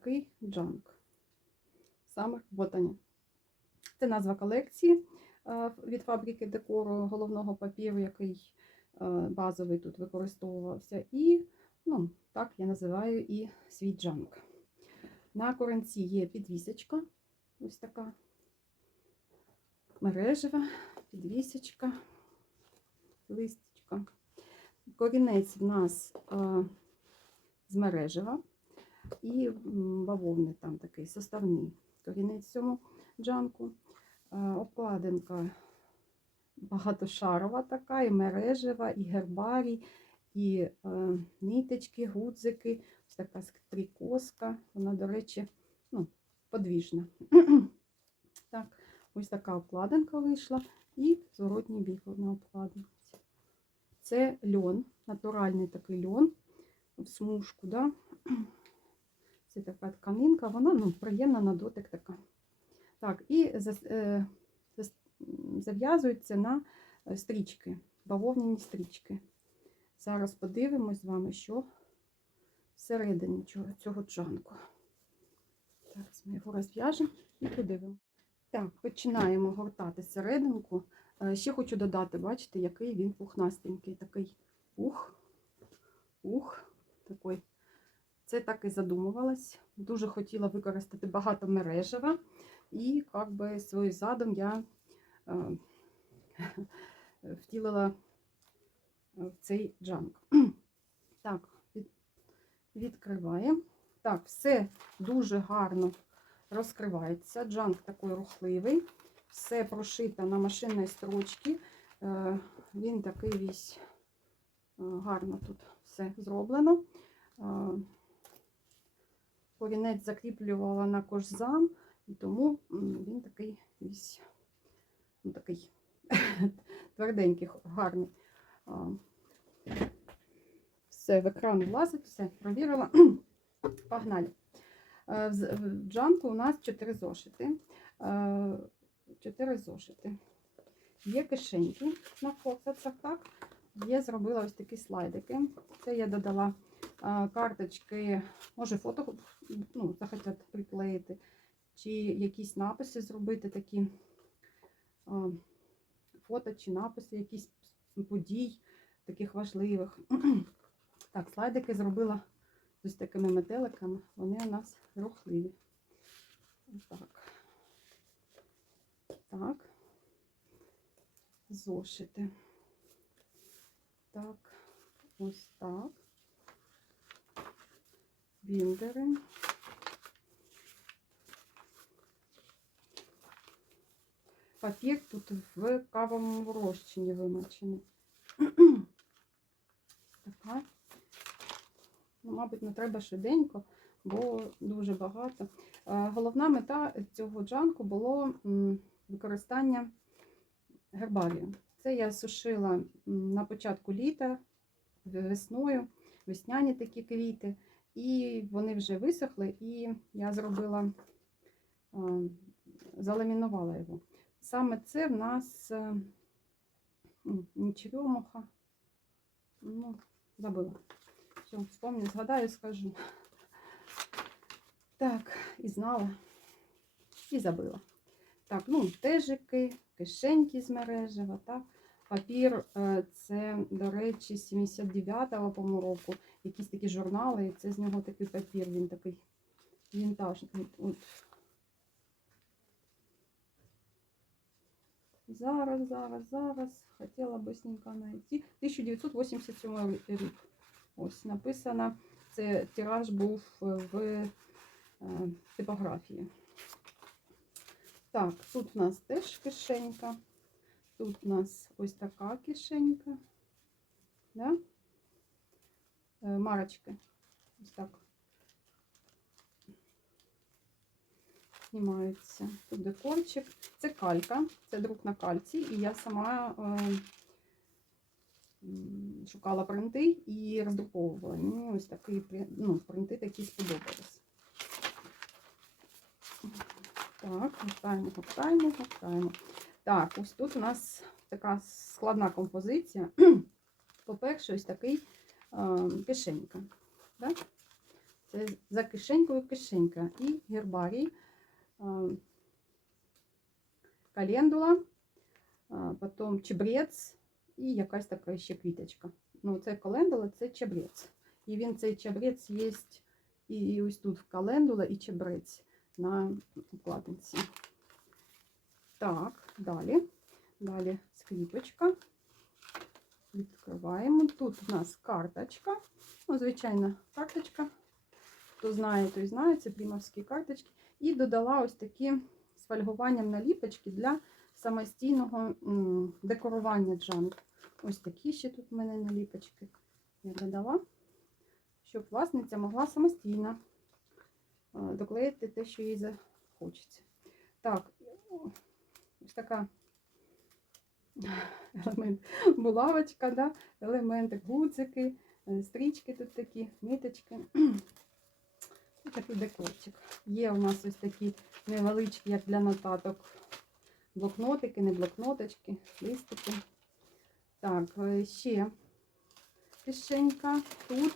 такий джанк. Саме ботані. Це назва колекції е, від фабрики декору головного папіру, який е, базовий тут використовувався. І ну, так я називаю і свій джанк. На корінці є підвісочка, ось така мережева, підвісочка, листочка. Корінець в нас е, з мережева і бавовни там такий составний корінець цьому джанку. Е, обкладинка багатошарова така, і мережева, і гербарій, і е, ниточки, гудзики, ось така стрікоска. Вона, до речі, ну, подвіжна. так, ось така обкладинка вийшла, і зворотній бік на обкладинці. Це льон, натуральний такий льон в смужку. Да? Це така тканинка, вона ну, приємна на дотик така. Так, і е, зав'язується на е, стрічки, бавовняні стрічки. Зараз подивимось з вами, що всередині цього, джанку. Зараз ми його розв'яжемо і подивимо. Так, починаємо гортати серединку. Е, Ще хочу додати, бачите, який він пухнастенький, такий пух, пух, такий. Це так і задумувалась. Дуже хотіла використати багато мережева, і як би свій задум я е, втілила в цей джанк. Так, від, відкриваємо. Так, все дуже гарно розкривається. Джанк такий рухливий все прошито на машинній строчці. Е, Він такий весь е, гарно тут все зроблено. Е, Корінець закріплювала на кожзам, і тому він такий весь ну, такий тверденький, гарний. Е, Все, в екран влазить, все, провірила. Погнали. Е, В джанку у нас 4 зошити. Е, чотири зошити. Є кишеньки на фоксах, так. Є, зробила ось такі слайдики. Це я додала карточки, може фото ну, захотять приклеїти, чи якісь написи зробити такі фото чи написи, якісь подій таких важливих. Так, слайдики зробила з ось такими метеликами. Вони у нас рухливі. Так. Так. Зошити. Так, ось так. Біндери. Папір тут в кавовому розчині вимочений. Така. Ну, мабуть, не треба швиденько, бо дуже багато. Е, Головна мета цього джанку було використання гербарію. Це я сушила на початку літа, весною, весняні такі квіти, і вони вже висохли, і я зробила, е, заламінувала його. Саме це в нас е, не черемуха, ну, забыла. Все, вспомню, згадаю, скажу. Так, і знала, і забила. Так, ну, тежики, кишеньки з мережева, так. Папір, е, це, до речі, 79-го по року. Якісь такі журнали, і це з нього такий папір, він такий вінтажний. От. Зараз, зараз, зараз. Хотіла быстренько знайти. 1987 рік. Ось написано. Це тираж був в е, типографії. Так, тут у нас теж кишенька. Тут у нас ось така кишенька. Да? Е, Марочки. Ось так. Знімаються. Тут декорчик. Це калька, це друк на кальці, і я сама е, шукала принти і роздруковувала. Мені ось такі ну, принти такі сподобались. Так, гортаємо, гортаємо, гортаємо. Так, ось тут у нас така складна композиція. По-перше, ось такий а, кишенька. Да? Це за кишенькою кишенька. І гербарій, а, календула, а, потім чебрець і якась така ще квіточка. Ну, це календула, це чебрець. І він цей чебрець є і, і ось тут календула і чебрець на укладинці. Так, далі. Далі скріпочка. Відкриваємо. Тут у нас карточка. Ну, звичайна карточка. Хто знає, той знає, це прімовські карточки. І додала ось такі з фольгуванням наліпочки для самостійного декорування джанк. Ось такі ще тут в мене наліпочки. Я додала, щоб власниця могла самостійно е, доклеїти те, що їй захочеться. Так, така елемент булавочка, да? елементи, гудзики, е, стрічки тут такі, ниточки. І такий декорчик. Є у нас ось такі невеличкі, як для нотаток, блокнотики, не блокноточки, листики. Так, е, ще кишенька. Тут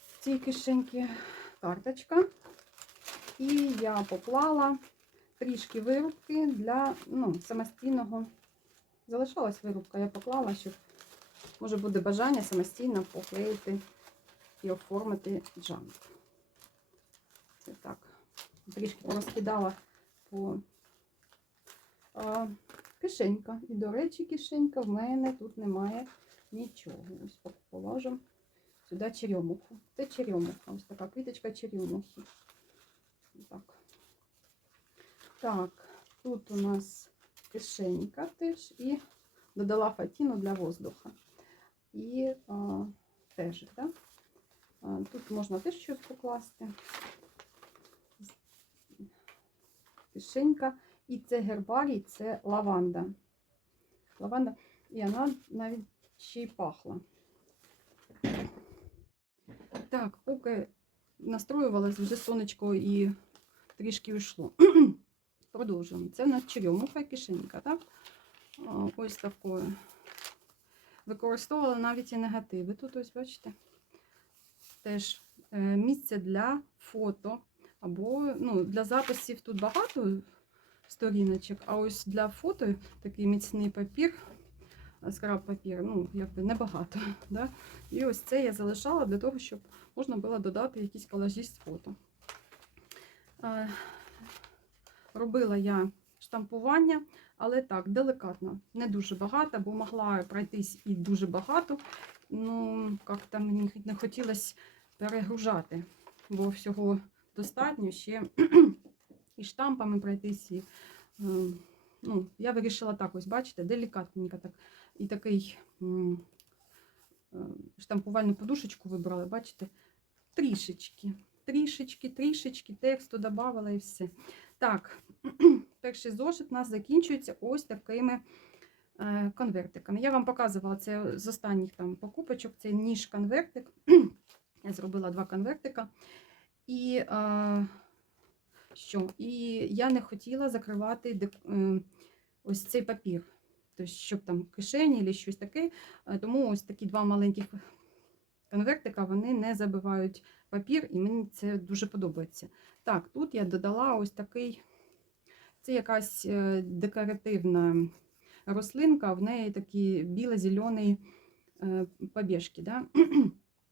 в цій кишеньці карточка. І я поклала трішки вирубки для ну, самостійного. Залишалась вирубка, я поклала, щоб може буде бажання самостійно поклеїти і оформити джанк. Це так. Трішки розкидала по а, кишенька. І, до речі, кишенька в мене тут немає нічого. Ось положимо сюди черемуху. Це черемуха. Ось така квіточка черемухи. Так. Так, тут у нас кишенька теж і додала фатіну для воздуха. І а, теж, да? тут можна теж щось покласти. Кишенька. І це гербарій, це лаванда. Лаванда, і вона навіть ще й пахла. Так, поки настроювалась, вже сонечко і трішки йшло. Продовжуємо. Це в нас черемуха кишенька, так? Ось такою. Використовувала навіть і негативи. Тут ось, бачите, теж е, місце для фото. Або ну, для записів тут багато сторіночок, а ось для фото такий міцний папір, скраб папір, ну, якби небагато. Да? І ось це я залишала для того, щоб можна було додати якісь колажі з фото. Робила я штампування, але так, деликатно, не дуже багато, бо могла пройтись і дуже багато. Ну, як-то мені не хотілося перегружати, бо всього достатньо ще і штампами пройтись. І, е, ну, я вирішила так, ось, бачите, делікатненько так. І такий е, штампувальну подушечку вибрала, бачите, трішечки, трішечки, трішечки тексту додавала і все. Так, перший зошит у нас закінчується ось такими е, конвертиками. Я вам показувала це з останніх там покупочок, це ніж конвертик. Я зробила два конвертика. І е, що? І я не хотіла закривати е, ось цей папір. Тобто, щоб там кишені або щось таке. Тому ось такі два маленьких конвертика вони не забивають папір, і мені це дуже подобається. Так, тут я додала ось такий, це якась е, декоративна рослинка, в неї такі біло-зелені е, побіжки. Да?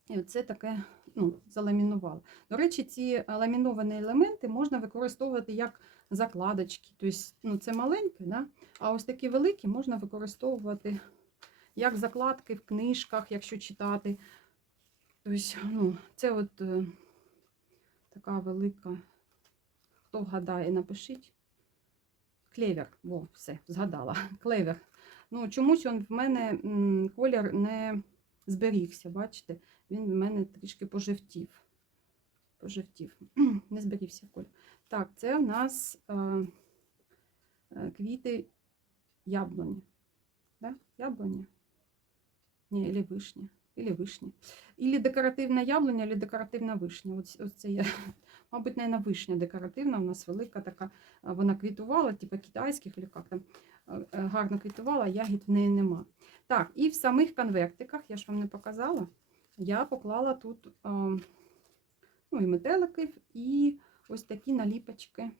І це таке ну, заламінувала. До речі, ці ламіновані елементи можна використовувати як закладочки. Тобто, ну, це маленьке, да? а ось такі великі можна використовувати як закладки в книжках, якщо читати. Тобто, ну, це от е, така велика. Хто вгадає, напишіть. Клевер. Во, все, згадала. Клевер. Ну, чомусь він в мене м, колір не зберігся, бачите? Він в мене трішки пожевтів. Пожевтів. Не зберігся колір. Так, це в нас е, е, квіти яблуні. Да? Яблуні? Ні, или вишня. Или вишня. Или декоративна яблуня, или декоративна вишня. Ось, ось це я, мабуть, не вишня декоративна, у нас велика така, вона квітувала, типу китайських, як там, е, гарно квітувала, ягід в неї нема. Так, і в самих конвертиках, я ж вам не показала, я поклала тут ну, і метеликів, і ось такі наліпочки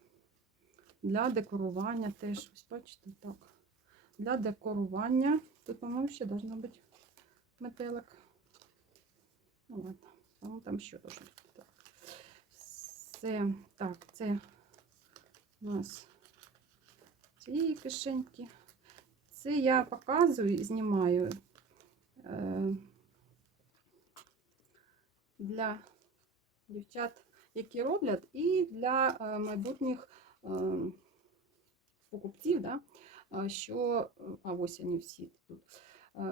для декорування теж. Ось бачите, так. Для декорування. Тут, по-моєму, ще должна бути метелик. Ну ладно, по-моєму, там ще бути. Це, так, це у нас цієї кишеньки. Це я показую і знімаю е, для дівчат, які роблять, і для е, майбутніх е, покупців, да, що, а ось вони всі тут,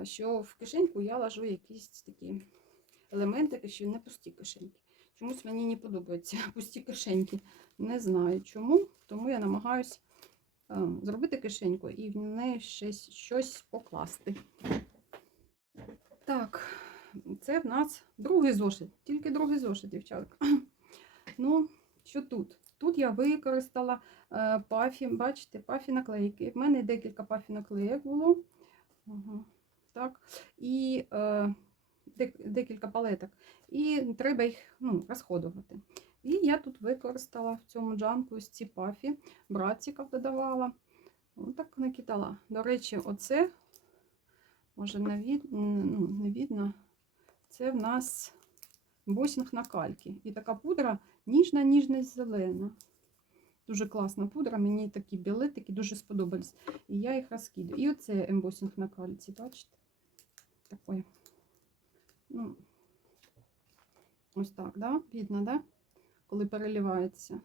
що в кишеньку я ложу якісь такі елементики, що не пусті кишеньки. Чомусь мені не подобаються пусті кишеньки. Не знаю чому, тому я намагаюся е, зробити кишеньку і в неї щось, щось покласти. Так, це в нас другий зошит, тільки другий зошит, дівчатка. Ну, що тут? Тут я використала е, пафі, бачите, пафі наклейки. В мене декілька пафі наклеїк було. Ага, так. І е, декілька палеток. І треба їх ну, розходувати. І я тут використала в цьому джанку ось ці пафі, братиків додавала. Ось так накидала. До речі, оце, може, не, від, ну, не видно, це в нас босінг на кальки. І така пудра ніжна, ніжна зелена. Дуже класна пудра, мені такі білетики дуже сподобались. І я їх розкидаю. І оце ембосінг на кальці, бачите? Такий. Ну, ось так, да? Видно, да? Коли переливається.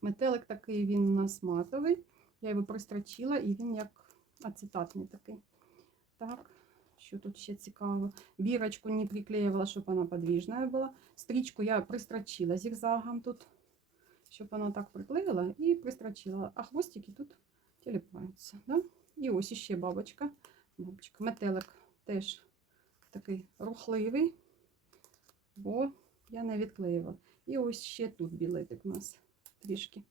Метелик такий, він у нас матовий. Я його пристрочила, і він як ацетатний такий. Так, що тут ще цікаво. Бірочку не приклеювала, щоб вона подвижна була. Стрічку я пристрочила зігзагом тут, щоб вона так приклеїла і пристрочила. А хвостики тут тіліпаються. Да? І ось іще бабочка. бабочка. Метелик теж такий рухливий, бо я не відклеювала. І ось ще тут білетик у нас трішки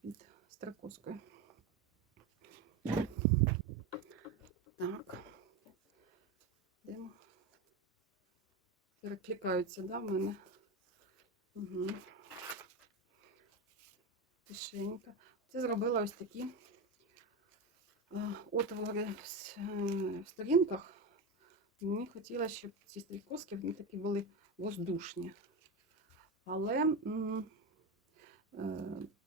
під строкоскою. Так. Йдемо. Перекликаються, да, в мене? Угу. Кишенька. Це зробила ось такі е, отвори в е, в сторінках. Мені хотілося, щоб ці стрілкоски вони такі були воздушні. Але е,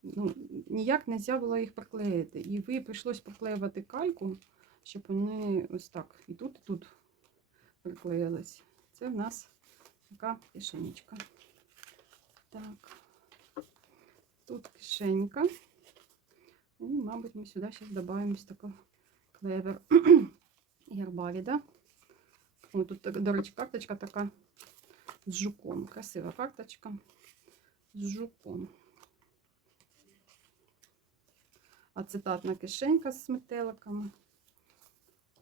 ну, ніяк не можна було їх приклеїти. І ви прийшлось приклеювати кальку, щоб вони ось так і тут, і тут приклеїлись. Це в нас така кишенечка. Так, тут кишенька. І, мабуть, ми сюди зараз додаємо ось такий клевер гербарі, да? О, тут, до речі, карточка така з жуком. Красива карточка з жуком. Ацетатна кишенька з метеликами.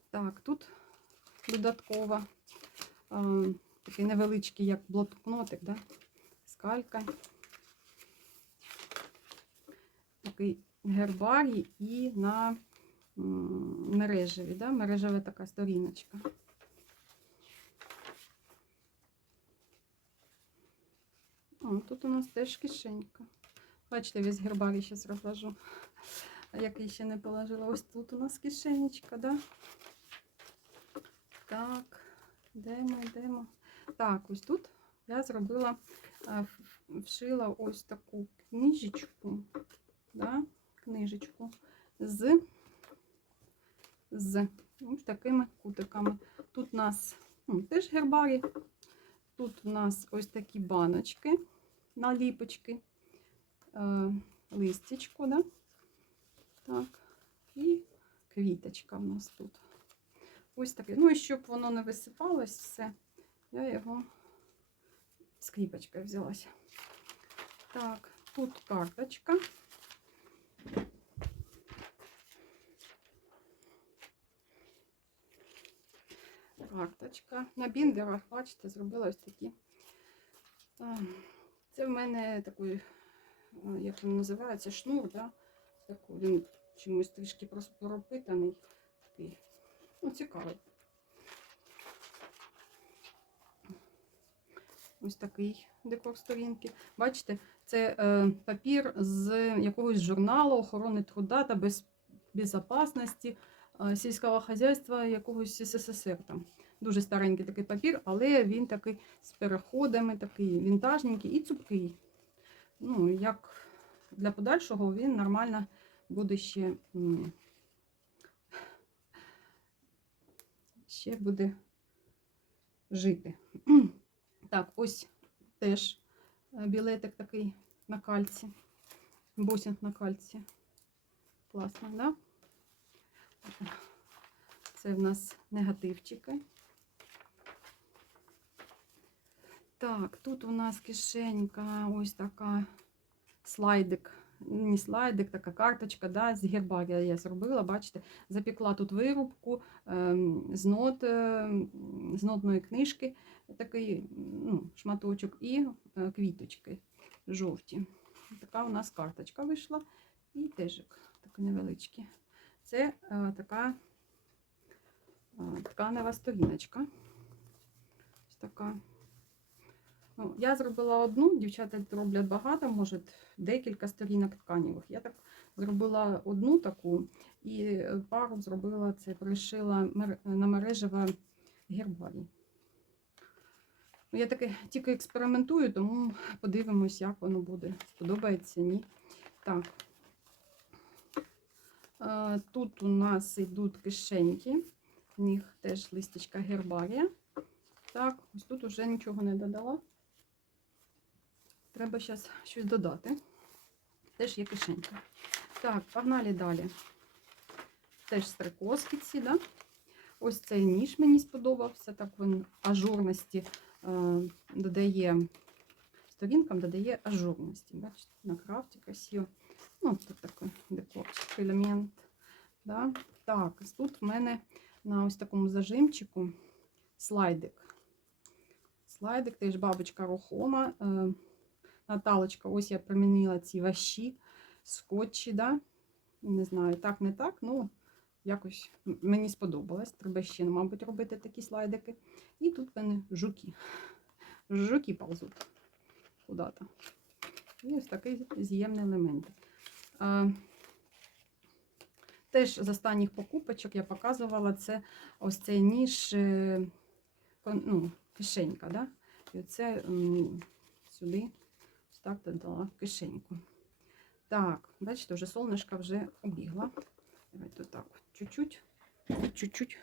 Так, тут додатково а, такий невеличкий, як блокнотик, да? скалька. Такий гербарій і на мережеві, да? мережева така сторіночка. О, тут у нас теж кишенька. Бачите, весь гербарій зараз розложу. Який ще не положила. Ось тут у нас кишенечка, да? Так, йдемо, йдемо. Так, ось тут я зробила, вшила ось таку книжечку, да? книжечку з, з ось такими кутиками. Тут у нас ну, теж гербарі. Тут у нас ось такі баночки, наліпочки, е, листячко, да? так, і квіточка у нас тут. Ось таке. Ну і щоб воно не висипалось все, я його скріпочкою взялася. Так, тут карточка. Карточка. На біндерах, бачите, зробила ось такі. Це в мене такий, як він називається, шнур, да? Такий, він чимось трішки пропитаний. Такий. Ну, цікавий. Ось такий декор сторінки. Бачите, це е, папір з якогось журналу охорони труда та без, безопасності е, сільського хазяйства якогось СССР. Там. Дуже старенький такий папір, але він такий з переходами, такий вінтажненький і цупкий. Ну, як для подальшого він нормально буде ще, ще буде жити. Так, ось теж е, білетик такий на кальці. Бусинг на кальці. Класно, да? Це в нас негативчики. Так, тут у нас кишенька, ось така слайдик. Не слайдик, така карточка, да, з гербарія я зробила, бачите, запекла тут вирубку ем, з, нот, ем, з нотної книжки, такий ну, шматочок і е, квіточки жовті. Така у нас карточка вийшла. І тежик такий невеличкий. Це е, така е, тканева сторіночка. Ось така. Ну, я зробила одну, дівчата роблять багато, може декілька сторінок тканівих. Я так зробила одну таку і е, пару зробила це, пришила на мережево гербарій. Ну, Я таке тільки експериментую, тому подивимось, як воно буде. Сподобається, ні. Так. Е, Тут у нас йдуть кишеньки, в них теж листочка гербарія. Так, ось тут вже нічого не додала. Треба зараз щось додати. Теж є кишенька. Так, погнали далі. Теж стрикозки ці, да? Ось цей ніж мені сподобався. Так він ажурності е, додає, сторінкам додає ажурності. Бачите, на крафті красиво. Ну, тут такий декорчик, елемент. Да? Так, тут в мене на ось такому зажимчику слайдик. Слайдик, теж бабочка рухома. Е, Наталочка, ось я примінила ці ваші скотчі, да? не знаю, так, не так, ну якось мені сподобалось. Треба ще, мабуть, робити такі слайдики. І тут в мене жуки. Жуки ползуть куди-то. І ось такий з'ємний елемент. Теж з останніх покупочок я показувала це ось цей ніж, е, ну, кишенька. Да? І оце сюди так додала кишеньку. Так, бачите, вже сонечко вже обігла. Давайте так, чуть-чуть, чуть-чуть.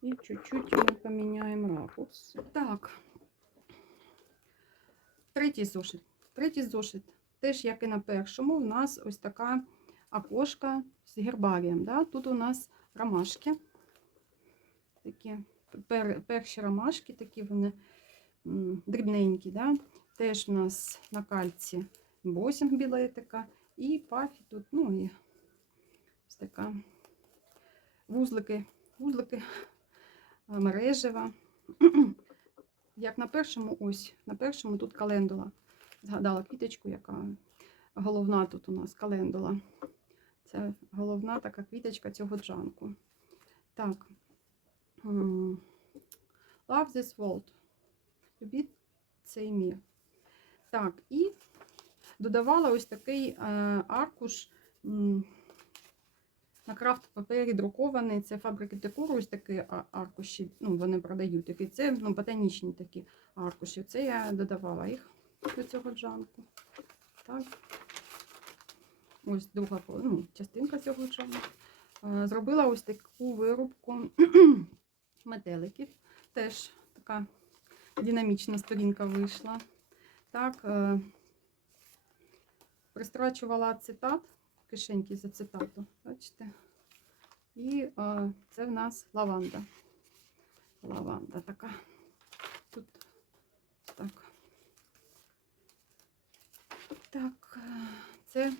І чуть-чуть ми поміняємо ракурс. Так. Третій зошит. Третій зошит. Теж, як і на першому, у нас ось така окошка з гербарієм. Да? Тут у нас ромашки. Такі пер, перші ромашки, такі вони дрібненькі. Да? Теж у нас на кальці босінг білетика. І пафі тут, ну і ось така вузлики, вузлики е, мережева. Як на першому, ось, на першому тут календула. Згадала квіточку, яка головна тут у нас календула. Це головна така квіточка цього джанку. Так. Love this world. Любіть цей мір. Так, і додавала ось такий е, аркуш на крафт папері друкований. Це фабрики декору, ось такі аркуші. Ну, вони продають такі. Це ну, ботанічні такі аркуші. Це я додавала їх до цього джанку. Так. Ось друга ну, частинка цього джанку. Е, Зробила ось таку вирубку метеликів. Теж така динамічна сторінка вийшла. Так, е, пристрачувала цитат, кишеньки за цитату, бачите? І е, це в нас лаванда. Лаванда така. Тут так. Так, е, це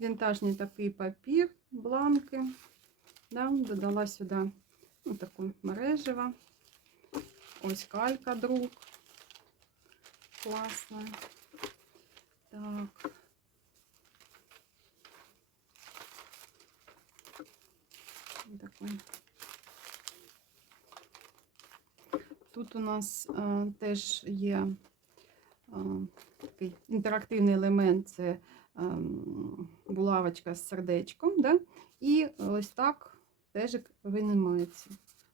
вінтажний такий папір, бланки. Да, додала сюди ну, таку мережево. Ось калька друк. Класно. Так. Такой. Тут у нас е, теж є е, такий інтерактивний елемент це ем, булавочка з сердечком. Да? І ось так тежик винімається.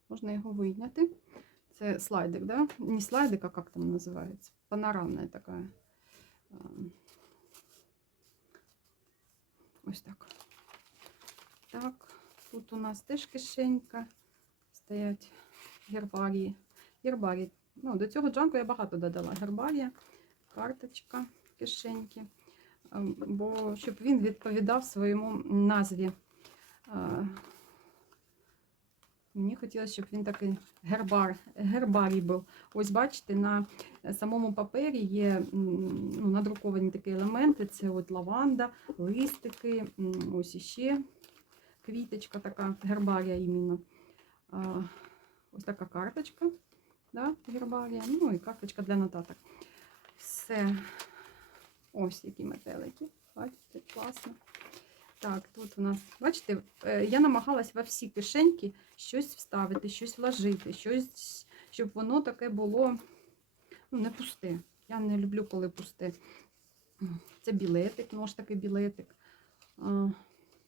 Можна його вийняти. Це слайдик, да? Не слайдик, а як там називається? Панорамна така. ем, Ось так. Так, тут у нас теж кишенька. Стоять гербарії. Гербарій. Ну, до цього джанку я багато додала. Гербарія, карточка, кишеньки. Ем, Бо щоб він відповідав своєму назві. Мені хотілося, щоб він такий гербар, гербарій був. Ось бачите, на самому папері є ну, надруковані такі елементи. Це от лаванда, листики, ось іще квіточка така, гербарія іменно. Ось така карточка, да, гербарія. Ну і карточка для нотаток. Все. Ось які метелики. Бачите, класно. Так, тут у нас, бачите, е, я намагалась во всі кишеньки щось вставити, щось вложити, щось, щоб воно таке було ну, не пусте. Я не люблю, коли пусте. Це білетик, нож такий білетик.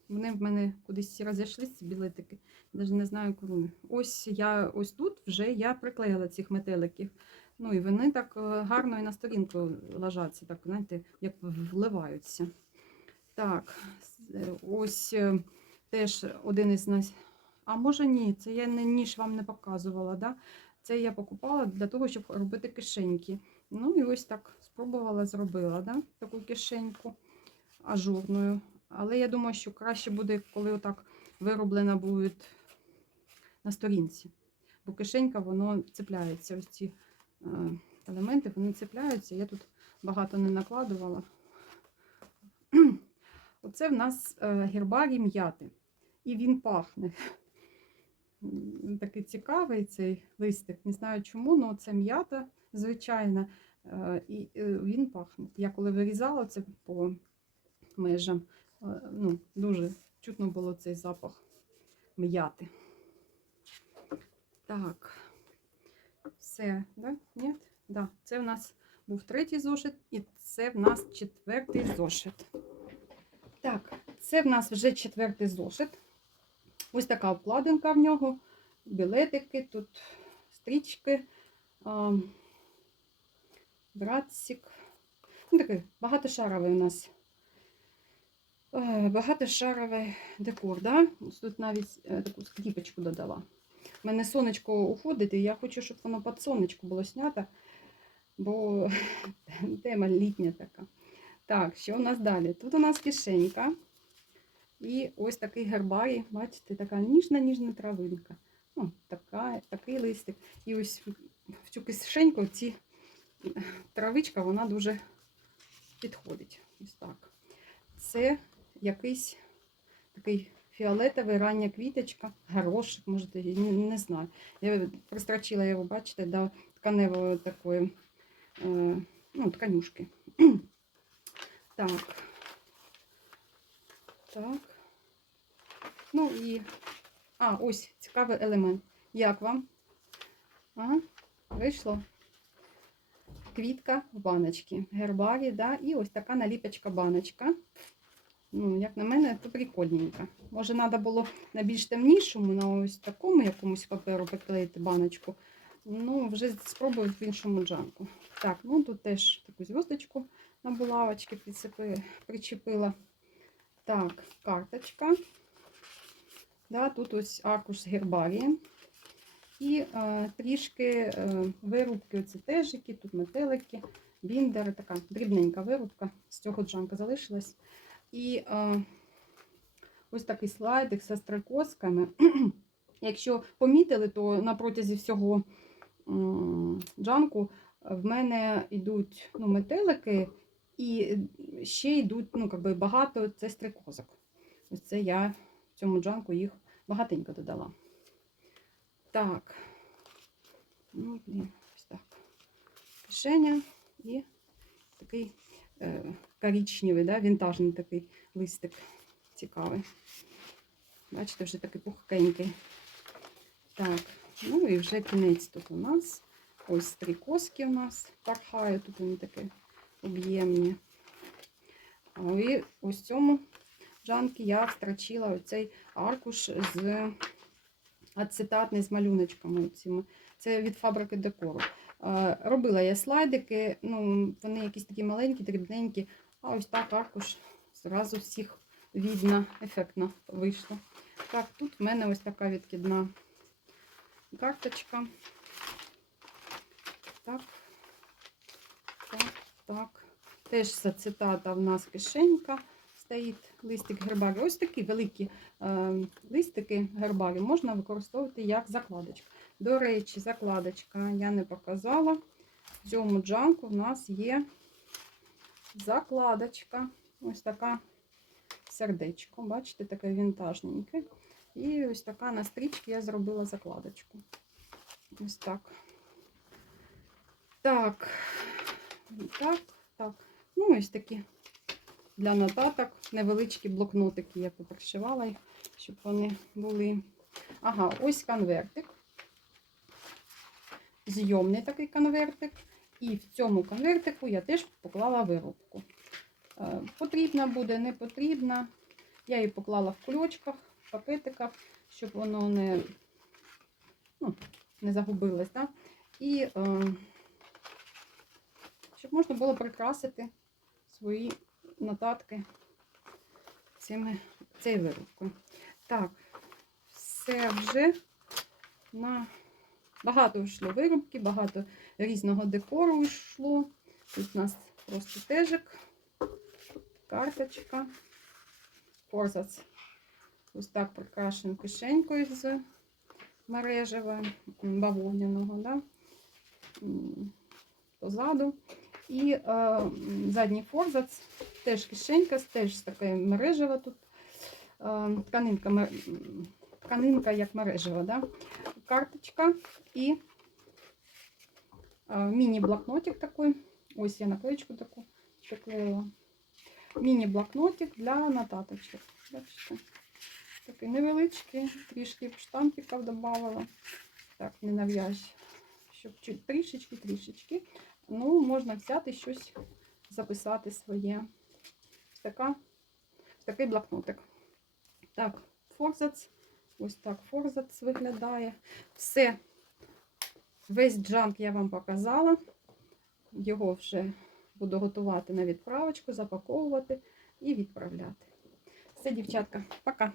Вони в мене кудись розійшлися, ці білетики. Навіть не знаю, коли. Ось я ось тут вже я приклеїла цих метеликів. Ну і вони так е, гарно і на сторінку лежаться, так, знаєте, як вливаються. Так, ось е, теж один із нас. А може ні, це я не ніж вам не показувала. Да? Це я покупала для того, щоб робити кишеньки. Ну і ось так спробувала, зробила да? таку кишеньку ажурною. Але я думаю, що краще буде, коли отак вироблена буде на сторінці. Бо кишенька, воно цепляється. Ось ці е, елементи, вони цепляються. Я тут багато не накладувала. Оце в нас е, гербарій м'яти. І він пахне. Такий цікавий цей листик. Не знаю чому, але це м'ята звичайна. е, І е, він пахне. Я коли вирізала це по межам, ну, дуже чутно було цей запах м'яти. Так, все, да? Ні? Да. Це в нас був третій зошит, і це в нас четвертий зошит. Так, це в нас вже четвертий зошит. Ось така обкладинка в нього, білетики, тут стрічки, а, братсик. Ну, такий багатошаровий у нас. е, Багатошаровий декор, да? Ось Тут навіть е, таку скріпочку додала. У мене сонечко уходить, і я хочу, щоб воно під сонечко було знято, бо тема літня така. Так, що у нас далі? Тут у нас кишенька. І ось такий гербарій, бачите, така ніжна-ніжна травинка. Ну, така, такий листик. І ось в цю кишеньку ці травичка, вона дуже підходить. Ось так. Це якийсь такий фіолетовий рання квіточка, горошик, можете, не, не знаю. Я пристрочила його, бачите, до тканевої такої е, ну, тканюшки. Так. Так. Ну і. А, ось цікавий елемент. Як вам? Ага, вийшло. Квітка в баночці. Гербарі, да? і ось така наліпочка баночка. Ну, як на мене, то прикольненько. Може, треба було на більш темнішому, на ось такому якомусь паперу приклеїти баночку. Ну, вже спробую в іншому джанку. Так, ну тут теж таку зв'язочку на булавочки причепила. Так, карточка. Да, тут ось аркуш з. І е, трішки е, вирубки, оці тежики, тут метелики, біндери, така дрібненька вирубка з цього джанка залишилась. І е, ось такий слайдик зі стрикосками. Якщо помітили, то на протязі всього джанку в мене йдуть ну, метелики і ще йдуть ну, как би багато це стрикозок. Ось це я в цьому джанку їх багатенько додала. Так. Ну, блін, ось так. Кишеня і такий е, коричневий, да, вінтажний такий листик цікавий. Бачите, вже такий пухкенький. Так, ну і вже кінець тут у нас. Ось стрікоски у нас пархають, тут вони такі об'ємні. І ось цьому жанки я втрачила оцей аркуш з ацетатний з малюночками. Цими. Це від фабрики декору. Е, Робила я слайдики, ну, вони якісь такі маленькі, дрібненькі, а ось так аркуш зразу всіх видно, ефектно вийшло. Так, тут в мене ось така відкидна карточка. Так, так. Теж цитата в нас кишенька стоїть листик гербарі. Ось такі великі е, листики гербарі можна використовувати як закладочка. До речі, закладочка я не показала. В цьому джанку в нас є закладочка. Ось така сердечко. Бачите, таке вінтажненьке. І ось така на стрічці я зробила закладочку. Ось так. Так, так, так. Ну, ось такі для нотаток невеличкі блокнотики. Я попришивала їх, щоб вони були. Ага, ось конвертик. Зйомний такий конвертик. І в цьому конвертику я теж поклала виробку. Е, Потрібна буде, не потрібна. Я її поклала в кульочках, в пакетиках, щоб воно не, ну, не загубилось. Да? І е, щоб можна було прикрасити свої нотатки цими, цією виробкою. Так, все вже на багато йшло виробки, багато різного декору йшло. Тут у нас просто тежик, карточка, форзац. Ось так прикрашений кишенькою з мережева бавовняного, да? Позаду. І е, задній форзац, теж кишенька, теж з такою мережева тут. Е, тканинка, тканинка як мережева, да? карточка і е, міні-блокнотик такий. Ось я наклеечку таку приклеїла. Міні-блокнотик для нотаточок. Бачите? Такий невеличкий, трішки штампиків додавала. Так, не нав'язь. Щоб трішечки-трішечки. Ну, можна взяти щось, записати своє. Ось така, такий блокнотик. Так, форзац. Ось так форзац виглядає. Все. Весь джанк я вам показала. Його вже буду готувати на відправочку, запаковувати і відправляти. Все, дівчатка, пока.